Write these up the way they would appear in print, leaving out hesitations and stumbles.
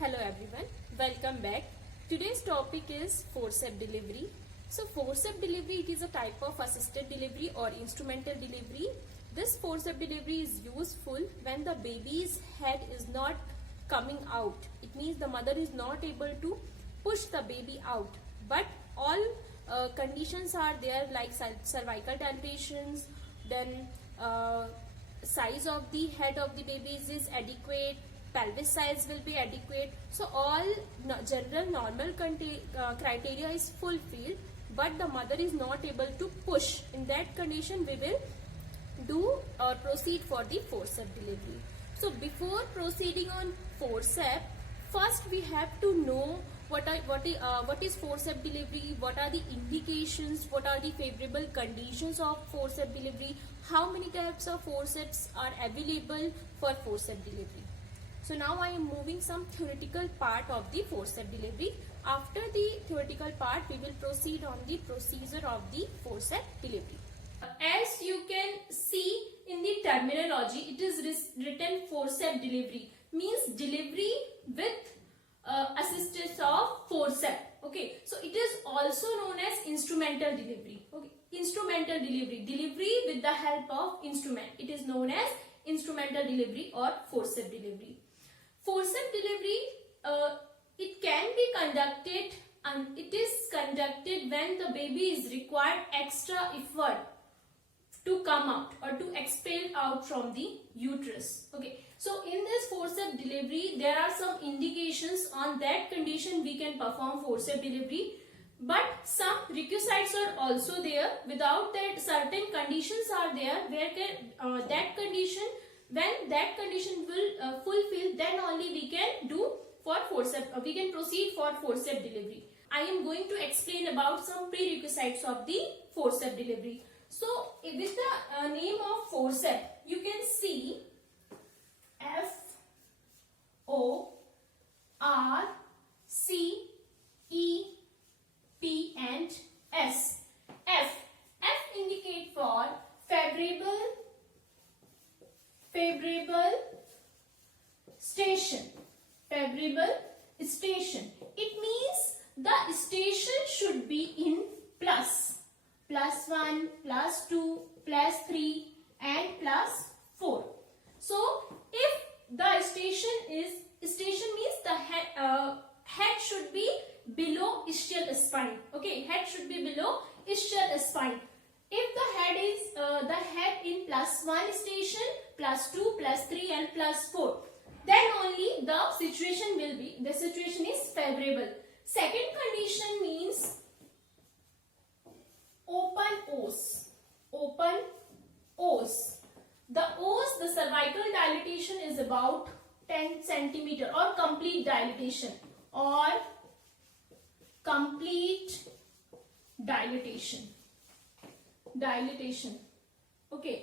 Hello everyone, welcome back. Today's topic is forceps delivery. So forceps delivery, it is a type of assisted delivery or instrumental delivery. This forceps delivery is useful when the baby's head is not coming out. It means the mother is not able to push the baby out. But all conditions are there like cervical dilatations, then size of the head of the baby is adequate, pelvis size will be adequate. So all general normal criteria is fulfilled, but the mother is not able to push. In that condition, we will do or proceed for the forceps delivery. So before proceeding on forceps, first we have to know what is forceps delivery, what are the indications, what are the favorable conditions of forceps delivery, how many types of forceps are available for forceps delivery. So now I am moving some theoretical part of the forceps delivery. After the theoretical part, we will proceed on the procedure of the forceps delivery. As you can see in the terminology, it is written forceps delivery means delivery with assistance of forceps. Okay, so it is also known as instrumental delivery. Okay, instrumental delivery with the help of instrument. It is known as instrumental delivery or forceps delivery. Forceps delivery, it can be conducted and it is conducted when the baby is required extra effort to come out or to expel out from the uterus. Okay, so in this forceps delivery, there are some indications. On that condition we can perform forceps delivery, but some requisites are also there. Without that, certain conditions are there where that condition, when that condition will fulfill, then only we can do for forceps, we can proceed for forceps delivery. I am going to explain about some prerequisites of the forceps delivery. So with the name of forceps, you can see F O R C E P and S. F indicate for favorable station. Favorable station. It means the station should be in plus. +1, +2, +3 and +4. So if the station means the head should be below ischial spine. Okay, head should be below ischial spine. If the head is in +1 station, +2, +3 and +4, then only the situation is favorable. Second condition means open os. The cervical dilatation is about 10 centimeter or complete dilatation Okay.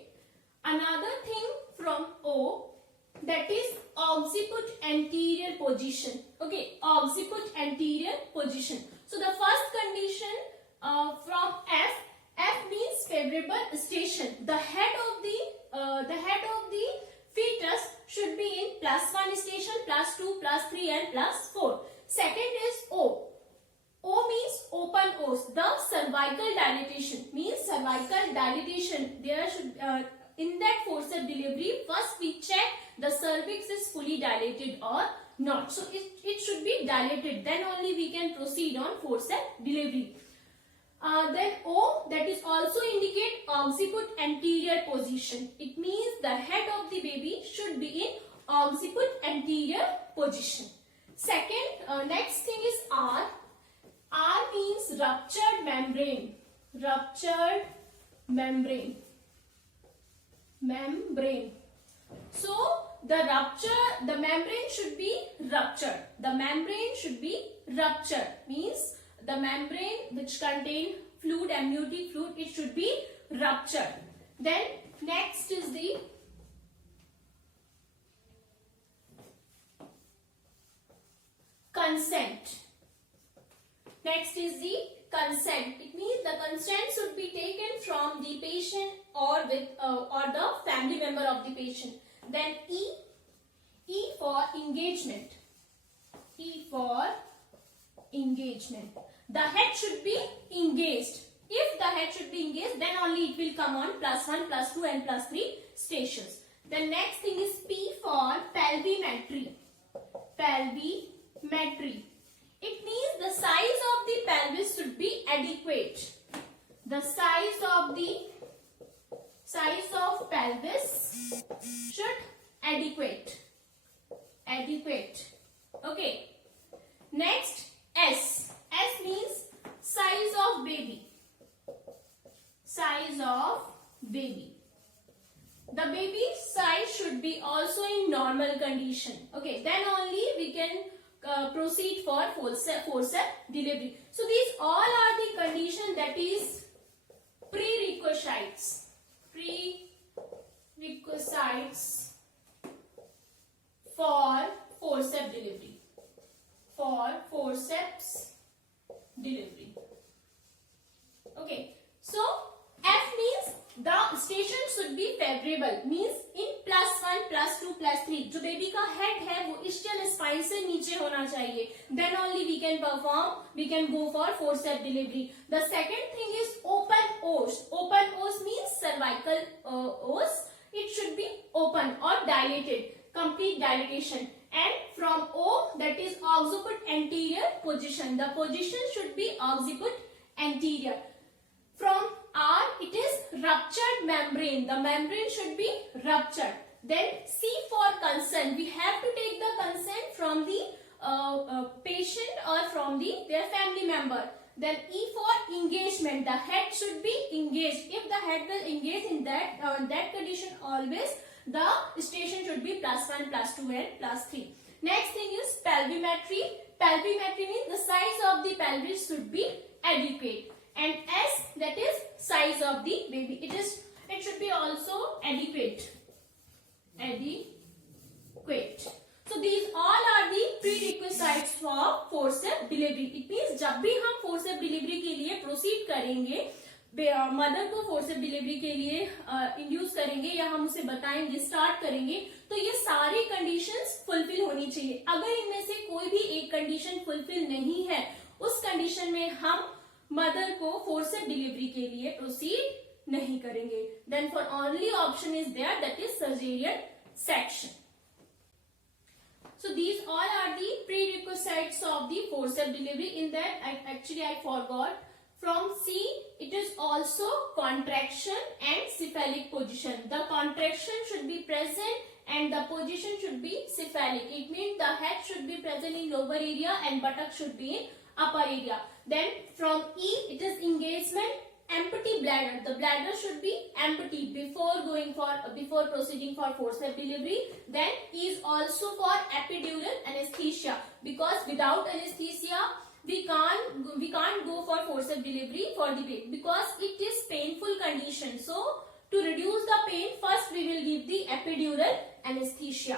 Another thing from O, that is occiput anterior position. Okay, occiput anterior position. So the first condition from F means favorable station. The head of the fetus should be in +1 station, +2, +3 and +4. Second is O. O means open os. The cervical dilatation means cervical dilatation. There should in that forceps delivery, first we check the cervix is fully dilated or not. So it should be dilated. Then only we can proceed on forceps delivery. Then O, that is also indicate occiput anterior position. It means the head of the baby should be in occiput anterior position. Second, next thing is R. R means ruptured membrane. So the membrane should be ruptured. Means the membrane which contain fluid, amniotic fluid, it should be ruptured. Then next is the consent. It means the consent should be taken from the patient or the family member of the patient. Then E for engagement. E for engagement. The head should be engaged. If the head should be engaged, then only it will come on +1, +2 and +3 stations. The next thing is P for pelvimetry. Pelvimetry. It means the size of the pelvis should be adequate. The size of pelvis should adequate. Okay. Next, S. S means size of baby. Size of baby. The baby's size should be also in normal condition. Okay, then only we can proceed for forceps delivery. So these all are the condition, that is prerequisites. Prerequisites for forceps delivery. For forceps delivery. Okay, so F means the station should be favorable, means in +1, +2, +3 जो baby का head है वो ischial spine से नीचे होना चाहिए. Then only we can go for forceps delivery. The second thing is open os. Open os means cervical os. It should be open or dilated, complete dilatation. And from O, that is occiput anterior position. The position should be occiput anterior. From R, it is ruptured membrane. The membrane should be ruptured. Then C for consent. We have to take the consent from the patient or from their family member. Then E for engagement. The head should be engaged. If the head will engage in that condition, always the station should be +1, +2 and +3. Next thing is pelvimetry. Pelvimetry means the size of the pelvis should be adequate. And S, that is size of the baby. It should be also adequate. So these all are the prerequisites for forceps delivery. It means जब भी हम forceps delivery के लिए proceed करेंगे, mother को forceps delivery के लिए induce करेंगे या हम उसे बताएंगे, स्टार्ट करेंगे, तो ये सारी कंडीशंस फुलफिल होनी चाहिए. अगर इनमें से कोई भी एक कंडीशन फुलफिल नहीं है, उस कंडीशन में हम मदर को फोर्सेप डिलीवरी के लिए प्रोसीड नहीं करेंगे. Then for only option is there, that is caesarean section. So these all are the prerequisites of the forceps delivery. In that, I forgot. From C, it is also contraction and cephalic position. The contraction should be present and the position should be cephalic. It means the head should be present in lower area and buttock should be in upper area. Then from E, it is engagement, empty bladder. The bladder should be empty before proceeding for forceps delivery. Then E is also for epidural anesthesia, because without anesthesia we can't go for forceps delivery for the baby, because it is painful condition. So to reduce the pain, first we will give the epidural anesthesia.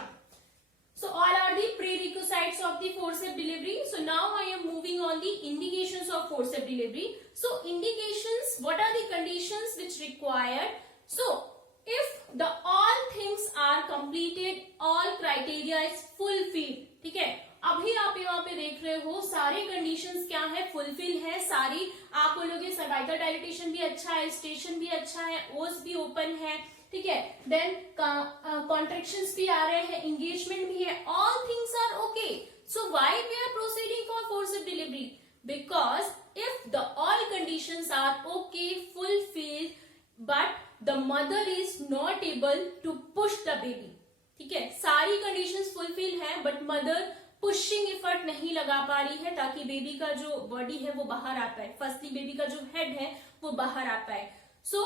So all are the prerequisites of the forceps delivery. So now I am moving on the indications of forceps delivery. So indications, what are the conditions which required? So if the all things are completed, all criteria is fulfilled, ठीक है. अभी आप यहाँ पे देख रहे हो सारे कंडीशंस क्या है, फुलफिल है सारी. आप बोलोगे सर्वाइकल डायलिटेशन भी अच्छा है, स्टेशन भी अच्छा है, ओस भी ओपन है, ठीक है. देन कॉन्ट्रैक्शंस भी आ रहे हैं, एंगेजमेंट भी है, all things are okay. So why we are proceeding for forcep delivery? Because if the all conditions are okay, fulfilled, but the mother is not able to push the baby, ठीक है. सारी conditions fulfil है but mother pushing effort नहीं लगा पा रही है ताकि बेबी का जो बॉडी है वो बाहर आ पाए, फर्स्टली बेबी का जो हेड है वो बाहर आ पाए. So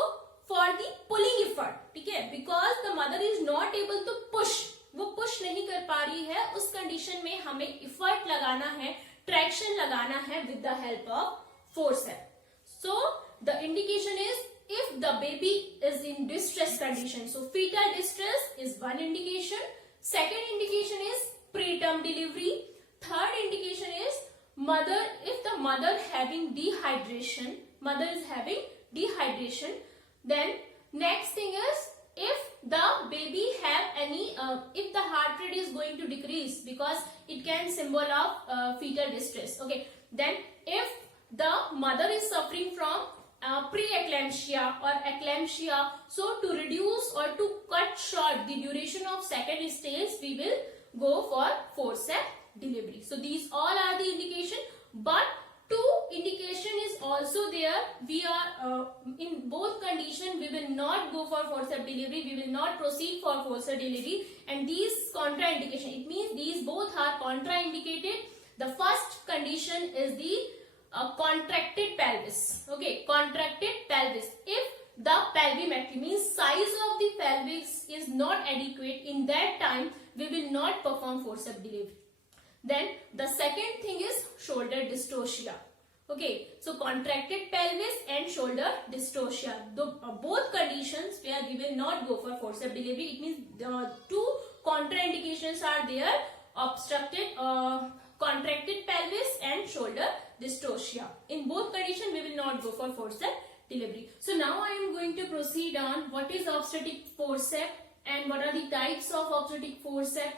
for the pulling effort, ठीक है, because the mother is not able to push, वो पुश नहीं कर पा रही है, उस कंडीशन में हमें एफर्ट लगाना है, ट्रैक्शन लगाना है with the help of forcep. So the indication is if the baby is in distress condition. So fetal distress is one indication. Second indication is preterm delivery. Third indication is if the mother having dehydration, then next thing is if the baby have any, if the heart rate is going to decrease, because it can symbol of fetal distress. Okay, then if the mother is suffering from pre-eclampsia or eclampsia, so to reduce or to cut short the duration of second stage, we will go for forceps delivery. So these all are the indication, but two indication is also there. We are in both condition we will not go for forceps delivery, we will not proceed for forceps delivery, and these contraindication, it means these both are contraindicated. The first condition is the contracted pelvis. Okay, contracted pelvis. If the pelvimetry means size of the pelvis is not adequate, in that time we will not perform forceps delivery. Then the second thing is shoulder dystocia. Okay, so contracted pelvis and shoulder dystocia, both conditions where we will not go for forceps delivery. It means two contraindications are there: obstructed contracted pelvis and shoulder dystocia. In both conditions we will not go for forceps delivery. So now I am going to proceed on what is obstetric forceps and what are the types of obstetric forceps,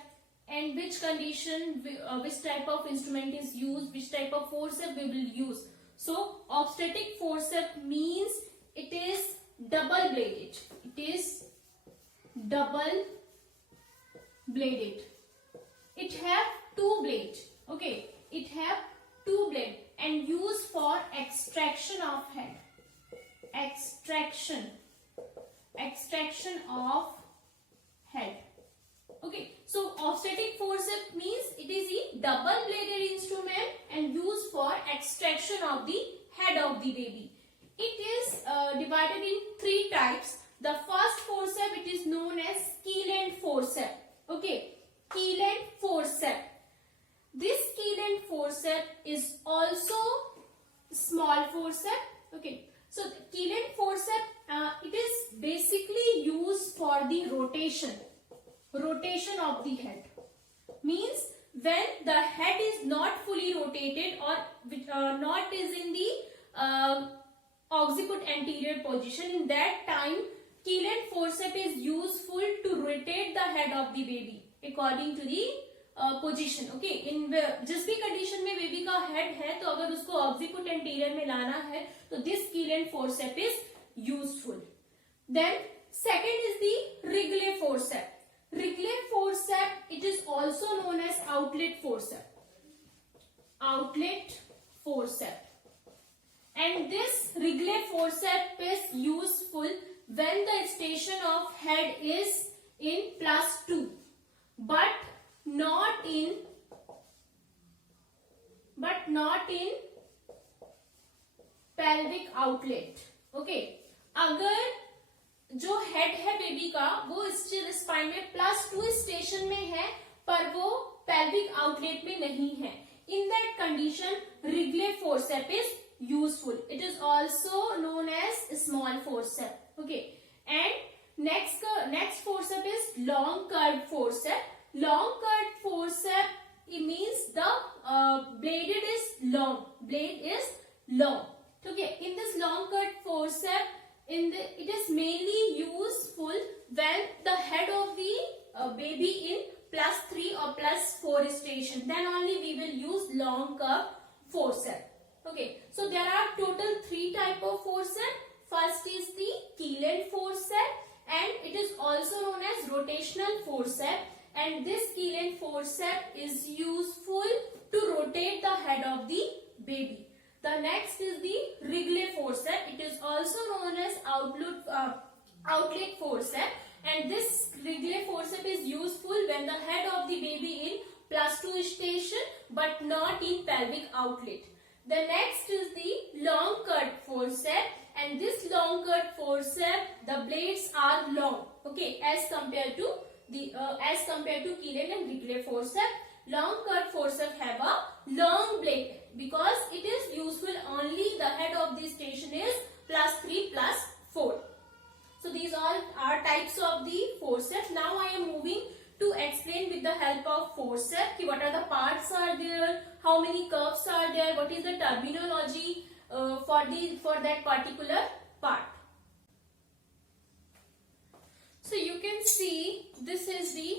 and which condition, which type of instrument is used, which type of forceps we will use. So obstetric forceps means it is double bladed. It is double bladed. It have two blades. Okay, it have two blades and used for extraction of head. Extraction of head. Okay, so obstetric forceps means it is a double bladed instrument and used for extraction of the head of the baby. It is divided in three types. The first forceps, it is known as Keyland forceps. Okay, Keyland forceps. This Keyland forceps is also small forceps. Okay, so Keyland forceps, it is basically used for the rotation of the head. Means when the head is not fully rotated or not is in the occiput anterior position, in that time Keyland forceps is useful to rotate the head of the baby according to the position. Okay, in जिस भी condition में baby का head है, तो अगर उसको occiput anterior में लाना है तो this Kielland forceps is useful. Then second is the Wrigley forceps. Wrigley forceps it is also known as outlet forceps. Outlet forceps. And this Wrigley forceps is useful when the station of head is in +2, but not in pelvic outlet. Okay, अगर जो head है baby का वो still spine में +2 station में है पर वो pelvic आउटलेट में नहीं है, in that condition Wrigley forceps is useful. It is also known as small forceps. Okay, and next forceps is long curved forceps. Long curved forceps, it means the blade is long. Okay, in this long curved forceps, it is mainly useful when the head of the baby in +3 or +4 station. Then only we will use long curved forceps. Okay, so there are total 3 type of forceps. First is the Keyland forceps, and it is also known as rotational forceps. And this Keyland forceps is useful to rotate the head of the baby. The next is the Wrigley forceps. It is also known as outlet forceps. And this Wrigley forceps is useful when the head of the baby in +2 station, but not in pelvic outlet. The next is the long curved forceps, and this long curved forceps, the blades are long. Okay, as compared to Keyland and Wrigley forceps, long curved forceps have a long blade because it is useful only the head of the station is +3 +4. So these all are types of the forceps. Now I am moving to explain with the help of forceps what are the parts are there, how many curves are there, what is the terminology for that particular part. So So you can see this is the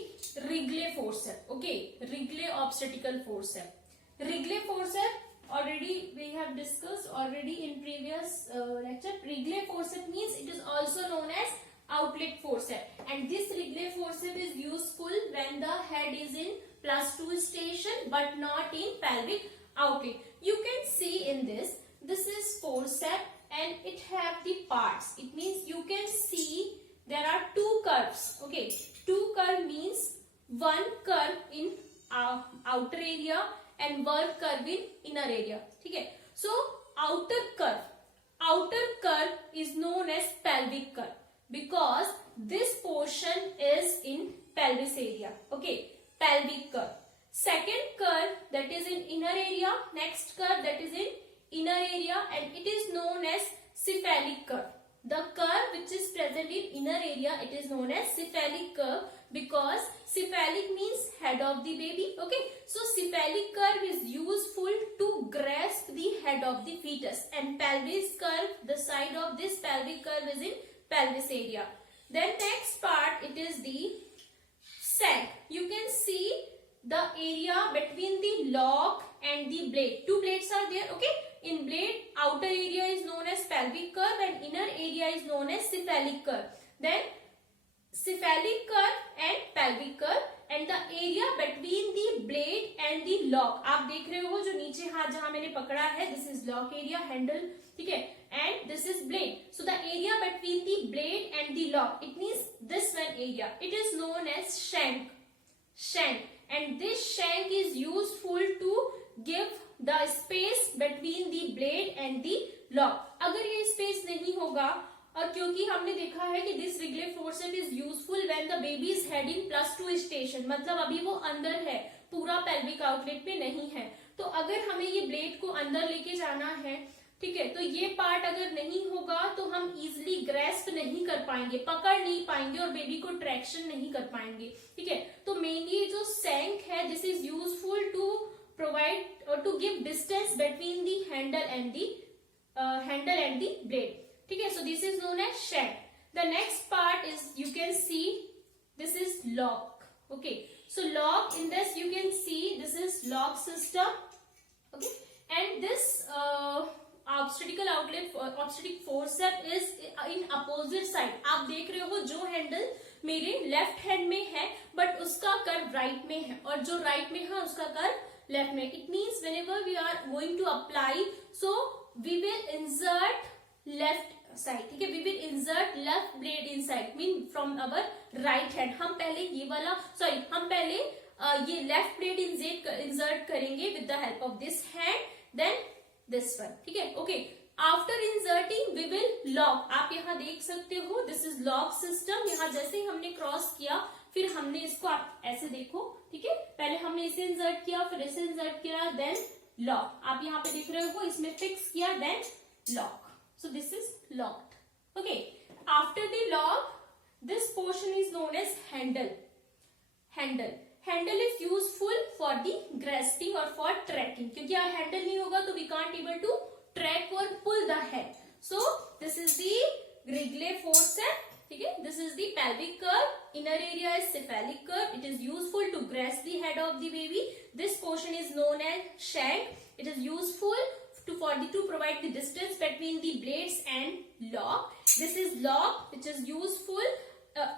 Wrigley forceps. Okay, Wrigley obstetrical forceps. Wrigley forceps already we have discussed already in previous lecture. Wrigley forceps means it is also known as outlet forceps, and this Wrigley forceps is useful when the head is in +2 station but not in pelvic outlet. You can see in this is forceps and it have the parts. It means you can see there are two curves. Okay, two curve means one curve in outer area and one curve in inner area. Okay, so outer curve is known as pelvic curve because this portion is in pelvis area. Okay, pelvic curve. Second curve that is in inner area, next curve that is in inner area, and it is known as cephalic curve. The curve which is present in inner area, it is known as cephalic curve because cephalic means head of the baby. Okay, so cephalic curve is useful to grasp the head of the fetus, and pelvis curve, the side of this pelvic curve is in pelvis area. Then next part, it is the sac. You can see the area between the lock and the blade. Two blades are there. Okay, in blade, outer area is known as pelvic curve and inner area is known as cephalic curve. Then cephalic curve and pelvic curve, and the area between the blade and the lock. आप देख रहे हो जो नीचे हाथ जहां मैंने पकड़ा है, this is lock area, handle, ठीक है, and this is blade. So the area between the blade and the lock, it means this one area, it is known as shank. And this shank is useful to give the space between the blade and the lock. अगर ये space नहीं होगा, और क्योंकि हमने देखा है कि this Wrigley forceps is useful when the baby is head in +2 station, मतलब अभी वो अंदर है, पूरा pelvic outlet पे नहीं है, तो अगर हमें ये blade को अंदर लेके जाना है, ठीक है, तो ये पार्ट अगर नहीं होगा तो हम इजिली ग्रेस्प नहीं कर पाएंगे, पकड़ नहीं पाएंगे और बेबी को ट्रैक्शन नहीं कर पाएंगे. ठीक है, तो मेनली जो सैंक है, this is useful to provide और to give distance between the handle and the blade. ठीक है, so this is known as shank. The next part is, you can see this is lock. Okay, so lock, in this you can see this is lock system. Okay, and this obstetrical outlet obstetric forceps is in opposite side. आप देख रहे हो जो handle मेरे left hand में है but उसका curve right में है, और जो राइट में है उसका कर्व लेफ्ट में. It means whenever we are going to apply, so we will insert left side. ठीक है, we will insert left blade inside, mean from our right hand. हम पहले ये वाला हम पहले ये लेफ्ट ब्लेड इंसर्ट करेंगे with the help of this hand, then this one. ठीक है, okay. After inserting we will lock. आप यहाँ देख सकते हो, दिस इज लॉक सिस्टम. यहाँ जैसे ही हमने क्रॉस किया, फिर हमने इसको, आप ऐसे देखो, ठीक है, पहले हमने इसे इंसर्ट किया, फिर इसे इंसर्ट किया, देन लॉक. आप यहाँ पे देख रहे हो, इसमें फिक्स किया, then lock. So this is locked. Okay, after the lock, this portion is known as handle. Handle is useful for the grasping और फॉर ट्रैकिंग, क्योंकि हैंडल नहीं होगा तो we can't able to track और pull the head. So this is the Wrigley forceps. ठीक है, this is the pelvic curve. Inner area is cephalic curve. It is useful to grasp the head of the baby. This portion is known as shank. It is useful to provide the distance between the blades and lock. This is lock, which is useful.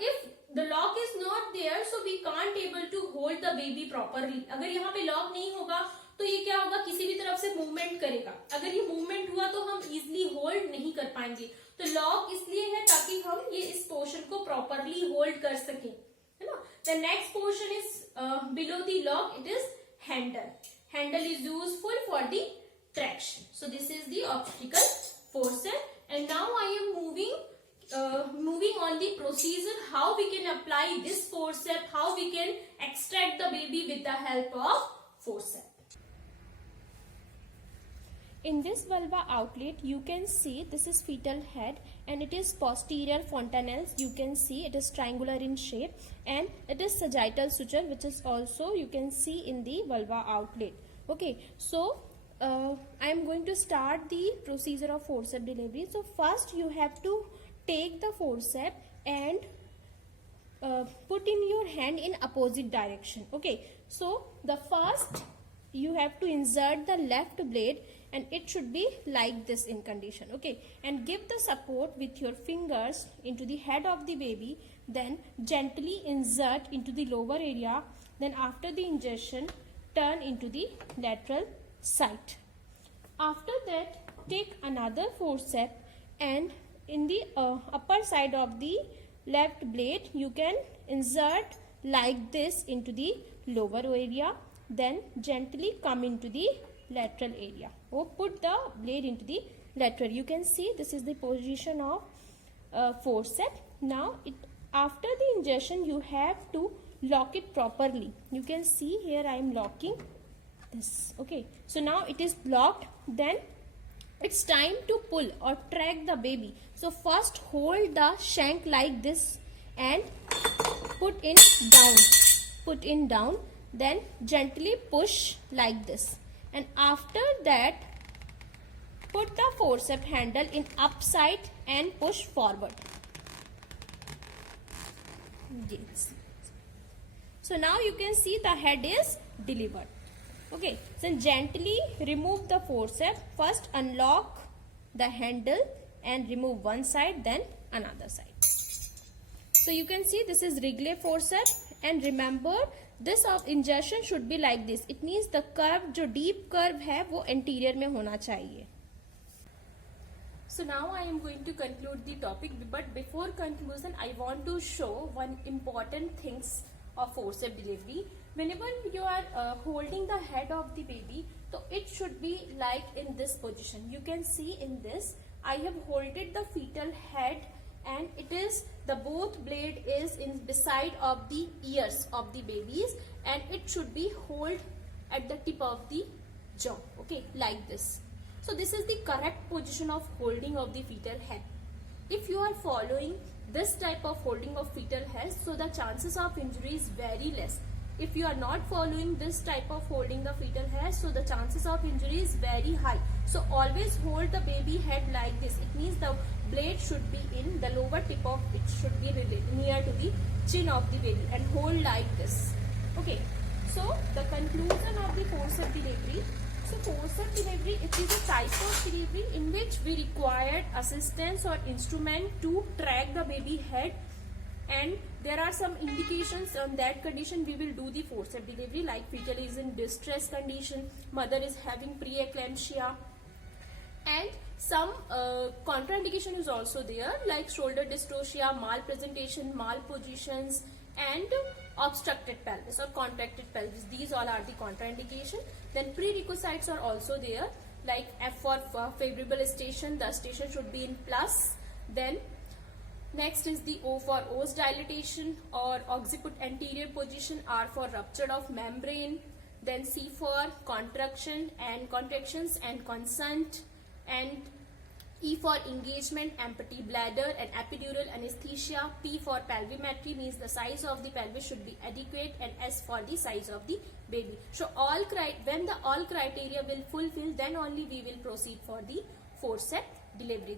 If the lock is not there, so we can't able to hold the baby properly. अगर यहाँ पे lock नहीं होगा तो ये क्या होगा, किसी भी तरफ से मूवमेंट करेगा. अगर ये मूवमेंट हुआ तो हम इजिली होल्ड नहीं कर पाएंगे. तो लॉक इसलिए है ताकि हम ये इस पोर्शन को प्रॉपरली होल्ड कर सकें, है ना. The next portion is below the lock, it is handle. Handle is useful for the traction. So this is the obstacle forceps. And now I am moving on the procedure how we can apply this forceps, how we can extract the baby with the help of forceps. In this vulva outlet, you can see this is fetal head and it is posterior fontanelles. You can see it is triangular in shape, and it is sagittal suture, which is also you can see in the vulva outlet. Okay, so I am going to start the procedure of forceps delivery. So first you have to take the forceps and put in your hand in opposite direction. Okay, so the first you have to insert the left blade and it should be like this in condition. Okay, and give the support with your fingers into the head of the baby, then gently insert into the lower area, then after the insertion turn into the lateral side. After that take another forceps and in the upper side of the left blade you can insert like this into the lower area, then gently come into the lateral area or put the blade into the lateral. You can see this is the position of forceps. Now after the injection you have to lock it properly. You can see here I am locking this. Okay, so now it is locked. Then it's time to pull or track the baby. So first hold the shank like this and put in down, then gently push like this, and after that put the forceps handle in upside and push forward. Yes. So now you can see the head is delivered. Okay, so gently remove the forceps. First unlock the handle and remove one side, then another side. So you can see this is Wrigley forceps, and remember this of injection should be like this. It means the curve, जो deep curve है वो anterior में होना चाहिए. So now I am going to conclude the topic, but before conclusion I want to show one important things of forceps delivery. Whenever you are holding the head of the baby, so it should be like in this position. You can see in this I have holded the fetal head and it is the both blade is in beside of the ears of the babies, and it should be hold at the tip of the jaw. Okay, like this. So this is the correct position of holding of the fetal head. If you are following this type of holding of fetal head, so the chances of injury is very less. If you are not following this type of holding the fetal head, so the chances of injury is very high. So always hold the baby head like this. It means the blade should be in the lower tip of it, should be near to the chin of the baby, and hold like this. Okay, so the conclusion of the forceps delivery. So forceps delivery, it is a type of delivery in which we required assistance or instrument to track the baby head, and there are some indications on that condition we will do the forceps delivery, like fetal is in distress condition, mother is having preeclampsia, and some contraindication is also there, like shoulder dystocia, malpresentation, malpositions, and obstructed pelvis or contracted pelvis. These all are the contraindication. Then prerequisites are also there, like F for favorable station, the station should be in plus. Then next is the O for os dilatation or occiput anterior position, R for rupture of membrane, then C for contraction and contractions and consent, and E for engagement, empty bladder and epidural anesthesia, P for pelvimetry means the size of the pelvis should be adequate, and S for the size of the baby. So when the all criteria will fulfill, then only we will proceed for the forceps delivery.